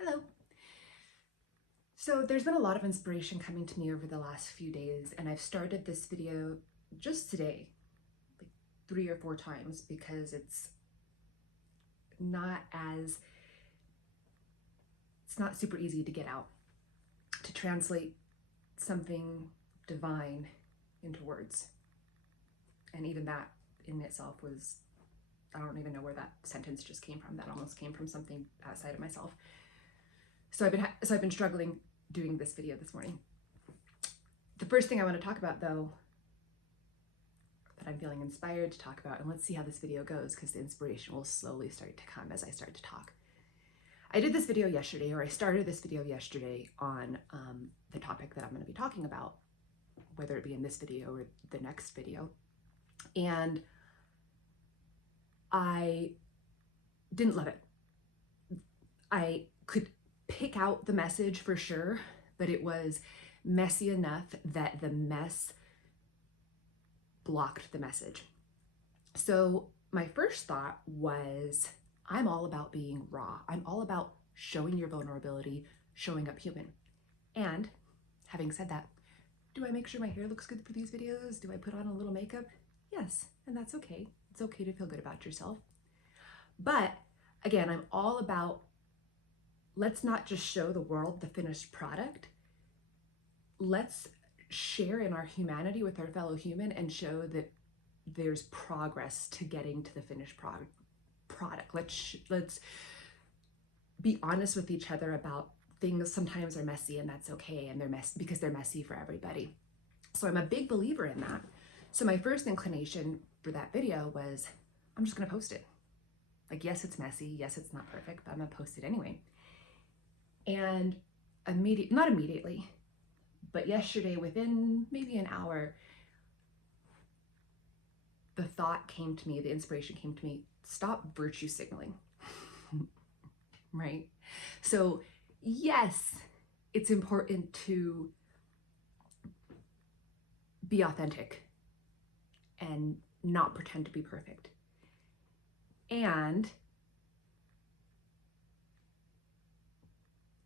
Hello. So there's been a lot of inspiration coming to me over the last few days, and I've started this video just today, like 3 or 4 times, because not as, it's not super easy to get out, to translate something divine into words. And even that in itself was, I don't even know where that sentence just came from. That almost came from something outside of myself. So I've been struggling doing this video this morning. The first thing I want to talk about, though, that I'm feeling inspired to talk about, and let's see how this video goes, because the inspiration will slowly start to come as I start to talk. I did this video yesterday, or I started this video yesterday on the topic that I'm going to be talking about, whether it be in this video or the next video. And I didn't love it. I could pick out the message for sure, but it was messy enough that the mess blocked the message. So my first thought was, I'm all about being raw. I'm all about showing your vulnerability, showing up human. And having said that, do I make sure my hair looks good for these videos? Do I put on a little makeup? Yes, and that's okay. It's okay to feel good about yourself. But again, I'm all about, let's not just show the world the finished product. Let's share in our humanity with our fellow human and show that there's progress to getting to the finished product. Let's be honest with each other about things sometimes are messy, and that's okay, and they're messy because they're messy for everybody. So I'm a big believer in that. So my first inclination for that video was, I'm just gonna post it. Like, yes, it's messy, yes, it's not perfect, but I'm gonna post it anyway. And not immediately, but yesterday, within maybe an hour, the thought came to me, the inspiration came to me, stop virtue signaling, right? So yes, it's important to be authentic and not pretend to be perfect. And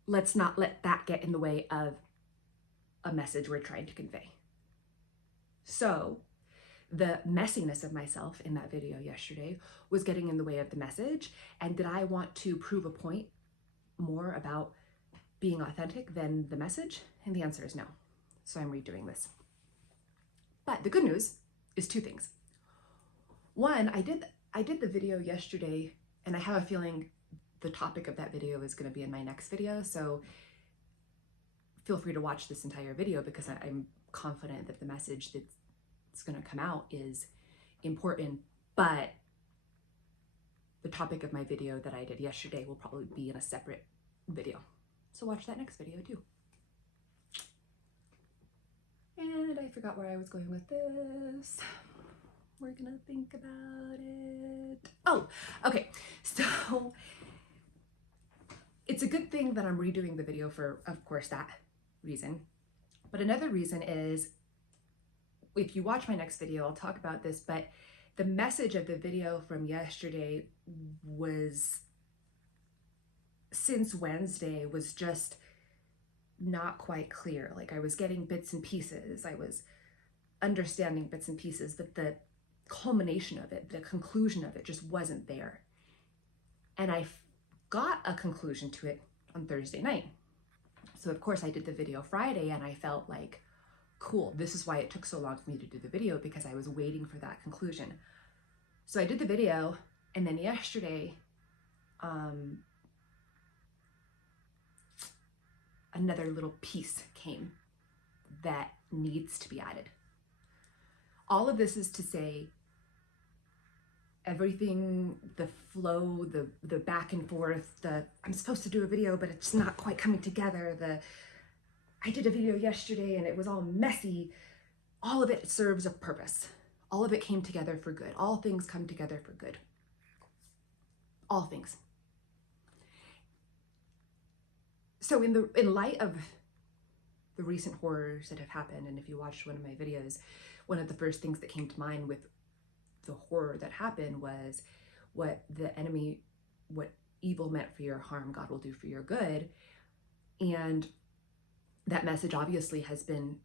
let's not let that get in the way of a message we're trying to convey. So the messiness of myself in that video yesterday was getting in the way of the message. And did I want to prove a point more about being authentic than the message? And the answer is no. So I'm redoing this. But the good news is two things. One, I did the video yesterday, and I have a feeling the topic of that video is going to be in my next video. So feel free to watch this entire video, because I'm confident that the message that's going to come out is important. But the topic of my video that I did yesterday will probably be in a separate video. So watch that next video too. And I forgot where I was going with this. We're gonna think about it. Oh, okay. So it's a good thing that I'm redoing the video for, of course, that reason. But another reason is, if you watch my next video, I'll talk about this, but the message of the video from yesterday was, since Wednesday, was just not quite clear. Like, I was getting bits and pieces. I was understanding bits and pieces, but the culmination of it, the conclusion of it, just wasn't there. And I got a conclusion to it on Thursday night. So of course I did the video Friday, and I felt like, cool, this is why it took so long for me to do the video, because I was waiting for that conclusion. So I did the video, and then yesterday, another little piece came that needs to be added. All of this is to say, everything, the flow, the back and forth, I'm supposed to do a video, but it's not quite coming together, I did a video yesterday and it was all messy, all of it serves a purpose. All of it came together for good. All things come together for good. All things. So in light of the recent horrors that have happened, and if you watched one of my videos, one of the first things that came to mind with the horror that happened was what evil meant for your harm, God will do for your good. And that message obviously has been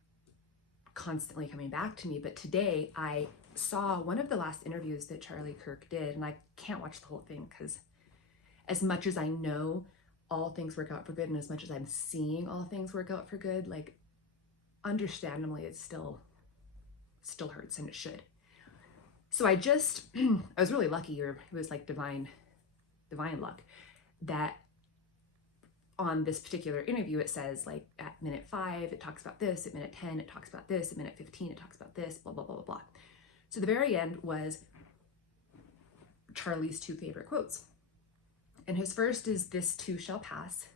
constantly coming back to me. But today I saw one of the last interviews that Charlie Kirk did, and I can't watch the whole thing because as much as I know all things work out for good, and as much as I'm seeing all things work out for good, like understandably it still hurts, and it should. So I was really lucky, or it was like divine luck, that on this particular interview it says like at minute 5 it talks about this, at minute 10 it talks about this, at minute 15 it talks about this, blah blah blah blah blah. So the very end was Charlie's 2 favorite quotes. And his first is, "This too shall pass,"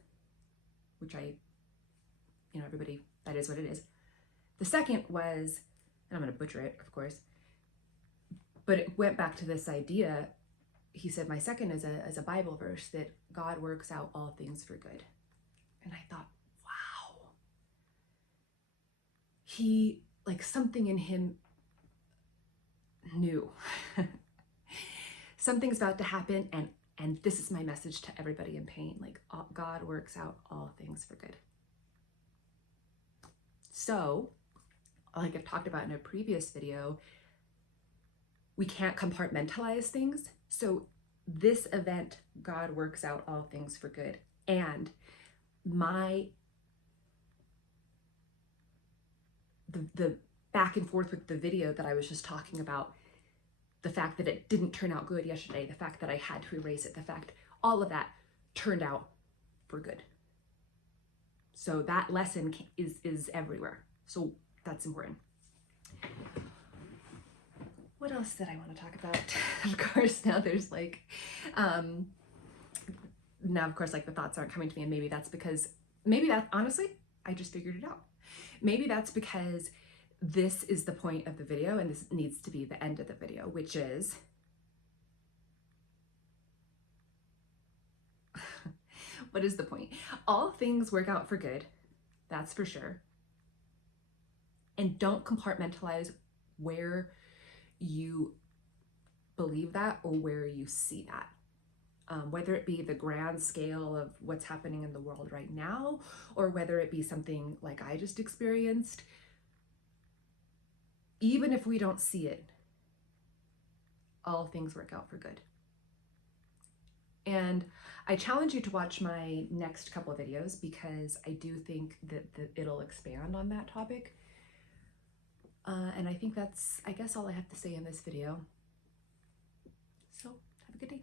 which everybody, that is what it is. The second was, and I'm going to butcher it, of course, but it went back to this idea. He said, "My second is a Bible verse, that God works out all things for good." And I thought, wow. He, like, something in him knew. Something's about to happen, and this is my message to everybody in pain. Like, God works out all things for good. So, like I've talked about in a previous video, we can't compartmentalize things. So this event, God works out all things for good. And the back and forth with the video that I was just talking about, the fact that it didn't turn out good yesterday, the fact that I had to erase it, the fact all of that turned out for good. So that lesson is everywhere. So that's important. What else did I want to talk about? Of course, now there's like, now of course, like the thoughts aren't coming to me, and maybe that's honestly, I just figured it out. Maybe that's because this is the point of the video, and this needs to be the end of the video, which is, what is the point? All things work out for good, that's for sure. And don't compartmentalize where you believe that or where you see that. Whether it be the grand scale of what's happening in the world right now, or whether it be something like I just experienced, even if we don't see it, all things work out for good. And I challenge you to watch my next couple of videos, because I do think that it'll expand on that topic. And I think that's, I guess, all I have to say in this video. So have a good day.